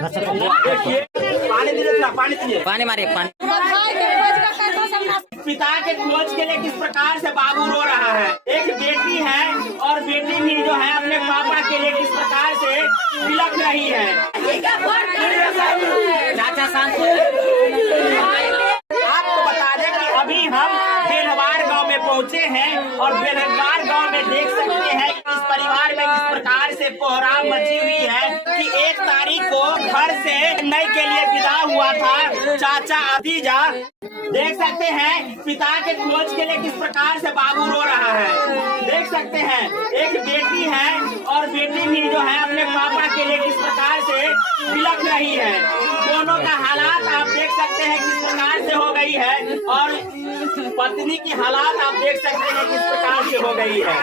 देखिए पानी दीजिए, पानी दीजिए, पानी मारिए पानी। पिता के खोज के लिए किस प्रकार से बाबू रो रहा है। एक बेटी है और बेटी भी जो है अपने पापा के लिए किस प्रकार से बिलख रही है। चाचा शांत। आपको बता दें कि अभी हम बेलवार गांव में पहुंचे हैं और बेलवार गांव में देख सकते हैं कि इस परिवार में किस प्रकार से कोहराम मची हुई है कि 1 तारीख को घर से नई के लिए विदा हुआ था चाचा अतीजा। देख सकते हैं पिता के खोज के लिए किस प्रकार से बाबू रो रहा है। देख सकते हैं एक बेटी है और बेटी भी जो है अपने पापा के लिए किस प्रकार से बिलख रही है। दोनों का हालात आप देख सकते हैं किस प्रकार से हो गई है और पत्नी की हालात आप देख सकते हैं किस प्रकार से हो गई है।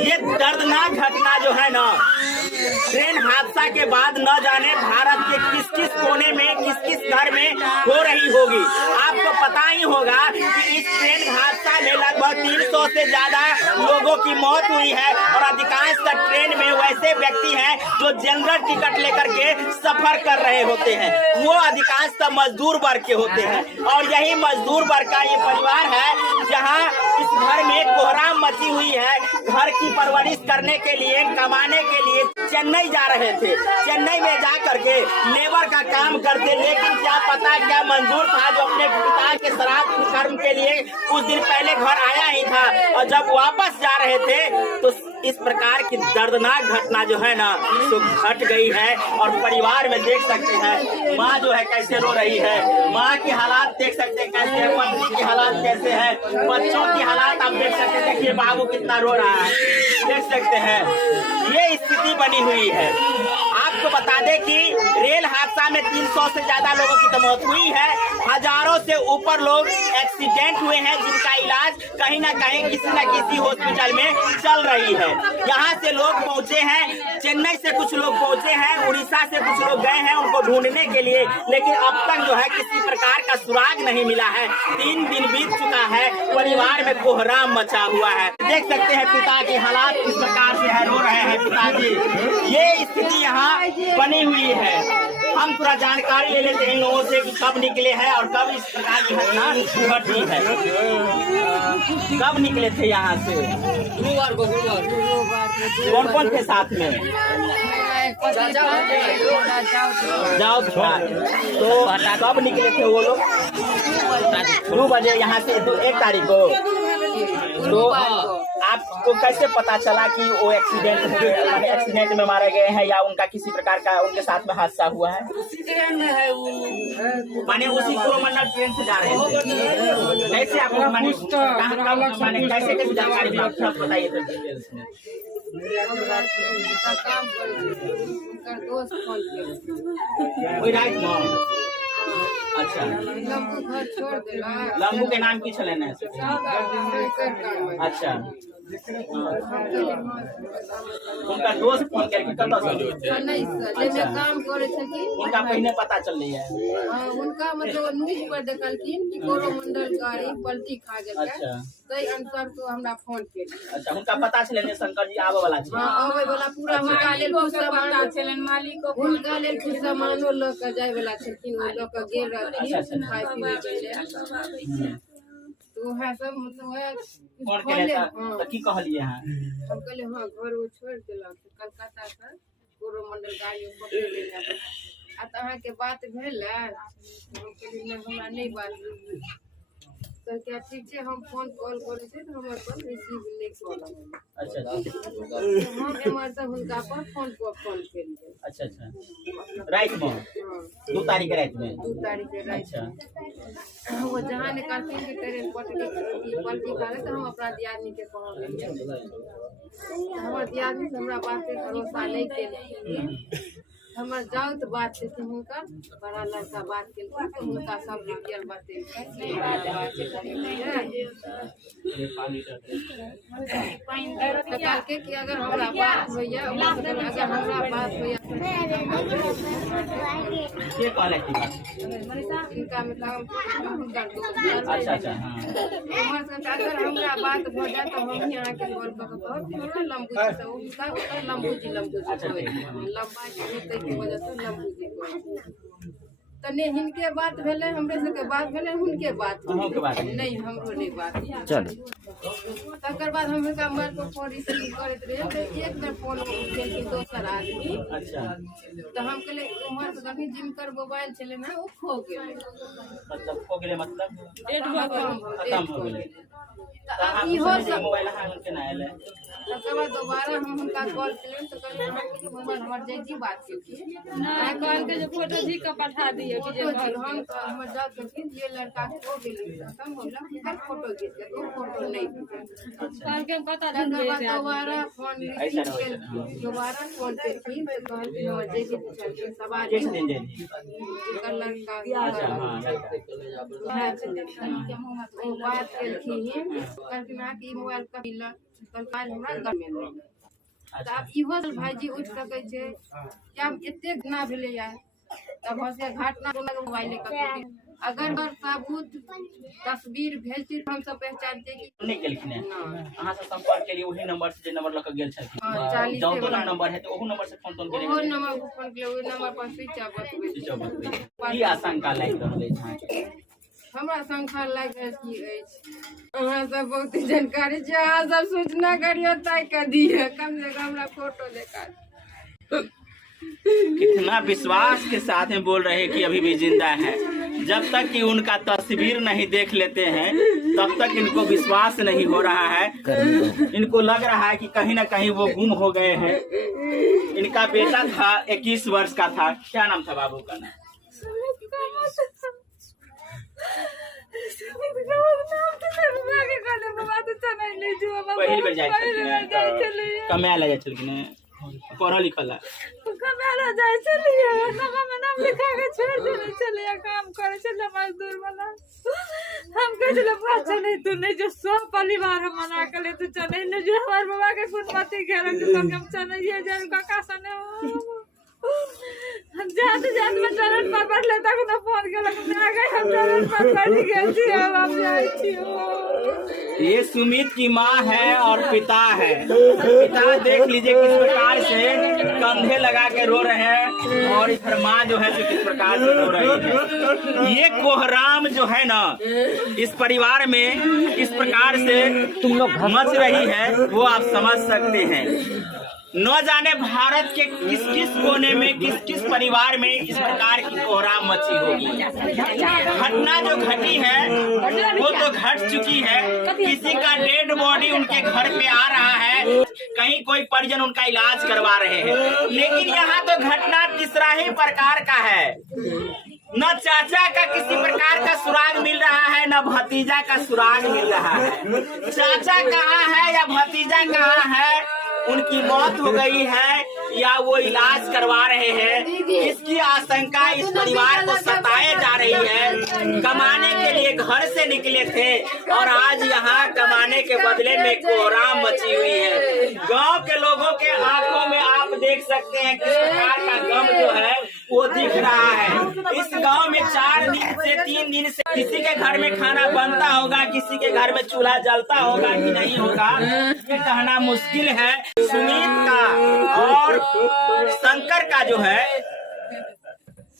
ये दर्दनाक घटना जो है ना, ट्रेन हादसा के बाद न जाने भारत के किस किस कोने में किस किस घर में हो रही होगी। आपको पता ही होगा कि इस ट्रेन हादसा में लगभग 300 से ज्यादा लोगों की मौत हुई है और अधिकांश ट्रेन में वैसे व्यक्ति हैं जो जनरल टिकट लेकर के सफर कर रहे होते हैं। वो अधिकांश मजदूर वर्ग के होते हैं और यही मजदूर वर्ग का ये परिवार है जहाँ इस घर में कोहराम मची हुई है। घर की परवरिश करने के लिए, कमाने के लिए चेन्नई जा रहे थे। चेन्नई में जा करके लेबर का काम करते, लेकिन क्या पता क्या मंजूर था जो अपने पिता के श्राद्ध कर्म के लिए कुछ दिन पहले घर आया ही था और जब वापस जा रहे थे तो इस प्रकार की दर्दनाक घटना जो है ना तो घट गई है। और परिवार में देख सकते हैं माँ जो है कैसे रो रही है। माँ की हालात देख सकते हैं कैसे है, पत्नी की हालात कैसे है, बच्चों की हालात आप देख सकते हैं। देखिए बाबू कितना रो रहा है, देख सकते हैं ये स्थिति बनी हुई है। आपको बता दें कि रेल हादसा में 300 से ज्यादा लोगों की तो मौत हुई है, हजारों से ऊपर लोग एक्सीडेंट हुए हैं जिनका इलाज कहीं ना कहीं किसी न किसी हॉस्पिटल में चल रही है। यहाँ से लोग पहुँचे हैं, चेन्नई से कुछ लोग पहुँचे हैं, उड़ीसा से कुछ लोग गए हैं उनको ढूंढने के लिए, लेकिन अब तक जो है किसी प्रकार का सुराग नहीं मिला है। 3 दिन बीत चुका है, परिवार में कोहराम मचा हुआ है। देख सकते हैं पिता के हालात किस प्रकार से है, रो रहे हैं पिताजी। ये स्थिति यहाँ बनी हुई है। हम थोड़ा जानकारी ले लेते हैं इन लोगों से कि कब निकले हैं और कब इस प्रकार की घटना घटी है। कब निकले थे यहाँ से? गुरुवार को। कौन कौन थे साथ में? जाओ तो कब निकले थे वो लोग? 2 बजे यहाँ से 1 तारीख को। तो आपको कैसे पता चला कि वो एक्सीडेंट में मारे गए हैं या उनका किसी प्रकार का उनके साथ में हादसा हुआ है? माने उसी कोरोमंडल ट्रेन से जा रहे थे। कैसे आपको माने कैसे जानकारी बताइए अच्छा, लम्बू के नाम की छले ने? अच्छा, उनका दोस्त फोन करके काम करे उनका पहले पता चल रही है। उनका मतलब न्यूज पर देखलखिन कि कोरोमंडल गाड़ी पलटी खा गई। अच्छा, तै अनुसार तो हमरा फोन के। अच्छा, उनका पता चले ने शंकर जी आवे वाला छै। हां आवे वाला पूरा हुनका लेल कुछ सामान छलन, मालिक को हुनका लेल कुछ सामानो ल के जाय वाला छथिन, ओ ल के गेल रहथिन खाय पीबै के। तो है सब मतलब है फोन के लेता तो की कहलिए हां? हम कहले हां घर वो छोड़ देलक कलकत्ता से कोरोमंडल गाड़ी पकड़ लेला। आ त अहाँ के बात भेल है? हम कहली नहीं हमरा नहीं बात। तो क्या ठीक है हम फोन कॉल करे थे तो हमर पर रिसीव नहीं कॉल। अच्छा, हम एमर से हुनका पर फोन केलिए। अच्छा, रात में 2 तारीख रात में? 2 तारीख के रात। अच्छा, वो जहाँ निकालते हैं ट्रेन पलटी करे तो हम अपना दियादनी के कहलिए। हमर दियादनी हमरा बात पे भरोसा नहीं केलखिन। हमर जाउत बात छै कि हुनका बड़ा लड़का बात केलखिन तो हुनका सब डिटेल बतेलखिन। कहलकै कि अगर हमरा बात होइया, अगर हमरा बात होइया के कहले की बात? इनका मतलब हुनका दोस्त। अच्छा, हां। हमर से अगर हमरा बात हो जाए तो हम यहाँ के कॉल कर के कहब कि हमरा लंबू जी से उनका लंबू जी लंबू जी लंबा जी के वजह से लम्बू जी को तने हिनके बात भेले हमरे से के बात भेले हुनके बात नहीं हमरो नहीं बात चल तकर बाद हम का मोबाइल पर फोन रिसीव करत रहे तो एक बेर फोन उठेल के दोसर आदमी अच्छा तो हम कहले उमर से कभी जिनकर मोबाइल चले ना वो खो गेले मतलब खो गेले मतलब खत्म हो गेले तो अब इहो सब मोबाइल हां उनके ना आले तकर बाद दोबारा हम उनका कॉल केलियन तो कहले हम मोबाइल हमर जैसी बात की मैं कहल के जो फोटो जी का पठा दिए कि जे हम हमर जात के ये लड़का खो गेले हम बोला हर फोटो खींच के तो फोटो नहीं कहल के पता नहीं दोबारा फोन दोबारा फोन पे थी तो कहल के हमर जैसी सवाल किस दिन दे कर लड़का अच्छा हां वो बात केलखिन कहलखिन कि मोबाइल का मिला कल काल हमरा घर में नहीं तो अब इहो भाईजी उठ सकै छै क्या एते घटना भेलै या तब से घटना को मोबाइल का अगर सबूत तस्वीर भेजती हम सब पहचानते कि नहीं केलखिन अहाँ से संपर्क के लिए वही नंबर से जे नंबर लक गेल छलखिन जो नंबर है तो ओहू नंबर से फोन तोन केले ओहू नंबर फोन के ओही नंबर पर स्विच ऑफ बतबै की आशंका लागि रहल अछि हमरा शंका लागि रहल की अछि अहाँ सब बहुत जानकारी छै अहाँ सब सूचना करियो ताई के दिए कम से कम हमरा फोटो देखा कितना विश्वास के साथ में बोल रहे हैं कि अभी भी जिंदा है। जब तक कि उनका तस्वीर नहीं देख लेते हैं तब तक इनको विश्वास नहीं हो रहा है। इनको लग रहा है कि कहीं ना कहीं वो गुम हो गए हैं। इनका बेटा था 21 वर्ष का था। क्या नाम था बाबू का नाम? पहली बार जाए कमाया ले जाए चल पढ़ा लिखल है कमाला जाए चलिए नवा में नाम लिखा के छोड़ देने चले काम करे चले मजदूर वाला हम कह चले बात नहीं तू नहीं जो सब परिवार हम मना कर ले तू चले नहीं जो हमारे बाबा के फुटपाती घर के हम चले ये जान का कासने हम जाते जाते में टरन पर बैठ लेता को ना फोन के लग आ गए हम टरन पर बैठ गए थी अब जाई थी। ये सुमित की माँ है और पिता है। पिता देख लीजिए किस प्रकार से कंधे लगा के रो रहे हैं और इधर माँ जो है किस प्रकार से रो रही है। ये कोहराम जो है ना इस परिवार में किस प्रकार से तुम लोग मच रही है वो आप समझ सकते हैं। न जाने भारत के किस किस कोने में किस किस परिवार में इस प्रकार की कोहराम मची होगी। घटना जो घटी है वो तो घट चुकी है। किसी का डेड बॉडी उनके घर पे आ रहा है, कहीं कोई परिजन उनका इलाज करवा रहे हैं, लेकिन यहाँ तो घटना तीसरा ही प्रकार का है। न चाचा का किसी प्रकार का सुराग मिल रहा है, न भतीजा का सुराग मिल रहा है। चाचा कहाँ है या भतीजा कहाँ है, उनकी मौत हो गई है या वो इलाज करवा रहे हैं, इसकी आशंका इस परिवार को सताए जा रही है। कमाने के लिए घर से निकले थे और आज यहाँ कमाने के बदले में कोहराम मची हुई है। गांव के लोगों के आंखों में आप देख सकते हैं किस प्रकार का गम जो है वो दिख रहा है। इस गांव में 4 दिन से 3 दिन से किसी के घर में खाना बनता होगा, किसी के घर में चूल्हा जलता होगा कि नहीं होगा ये कहना मुश्किल है। सुमित का और शंकर का जो है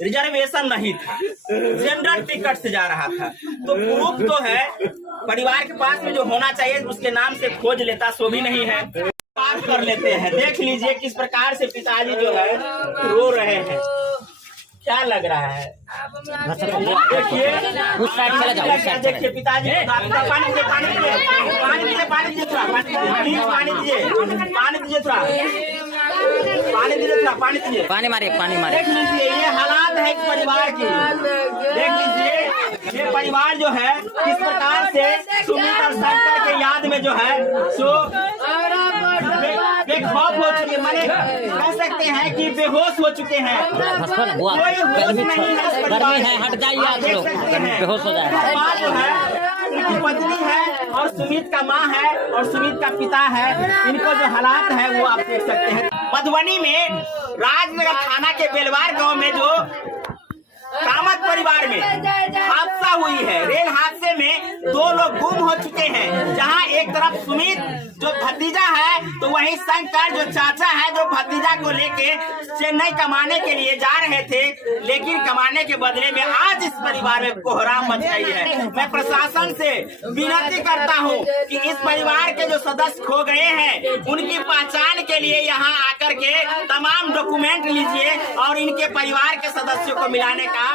रिजर्वेशन नहीं था, जनरल टिकट से जा रहा था, तो प्रूफ तो है परिवार के पास में जो होना चाहिए उसके नाम से खोज लेता, सो भी नहीं है। बात कर लेते हैं, देख लीजिए किस प्रकार से पिताजी जो है रो रहे हैं। क्या लग रहा है देखिए, देखिए पिताजी पानी दीजिए, पानी दीजिए, पानी दीजिए, पानी दीजिए थोड़ा, पानी दीजिए, पानी दीजिए थोड़ा, पानी दीजिए थोड़ा, पानी दीजिए, पानी मारे, पानी मारे। देख लीजिए ये हालात है इस परिवार की। देख लीजिए ये परिवार जो है किस प्रकार से सुमित और शंकर के याद में जो है सो बेखौफ हो चुके, माने कह सकते हैं कि बेहोश हो चुके हैं। कोई होश नहीं है इस परिवार में। हट जाइए आप लोग, बेहोश हो जाए। माँ जो है उनकी पत्नी है और सुमित का माँ है और सुमित का पिता है। इनको जो हालात है वो आप देख सकते हैं। मधुबनी में राजनगर थाना के बेलवार गांव में जो कामत परिवार में हादसा हुई है। रेल हादसे में 2 लोग गुम हो चुके हैं, जहां एक तरफ सुमित जो भतीजा है, तो वहीं शंकर जो चाचा है, जो भतीजा को लेके चेन्नई कमाने के लिए जा रहे थे, लेकिन कमाने के बदले में आज इस परिवार में कोहराम मच गई है। मैं प्रशासन से विनती करता हूं कि इस परिवार के जो सदस्य खो गए हैं, उनकी पहचान के लिए यहां आकर के तमाम डॉक्यूमेंट लीजिए और इनके परिवार के सदस्यों को मिलाने का